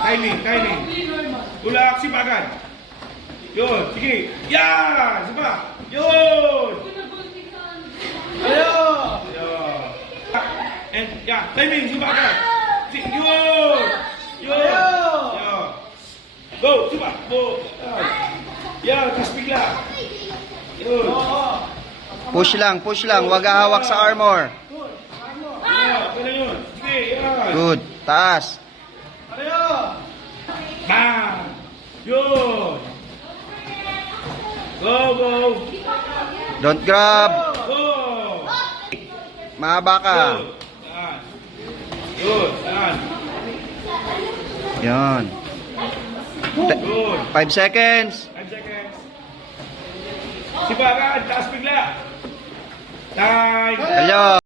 Timing. Tulak, sipagan. Yun, sige. Yan! Sipa. Yun! Ayo! And, timing, sipagan. Yun! Yun! Yan. Go, sipa. Go. Yan, tas bigla. Yun. Push lang. Huwag hawak sa armor. Yan, yun. Sige, yan. Good. Taas. Ayo! Bang! Yun! Go! Don't grab. Go! Mahaba ka. Yun! Yan! Yan. Yun! 5 seconds. 5 seconds. Sipagan! Taas bigla! Time! Hello.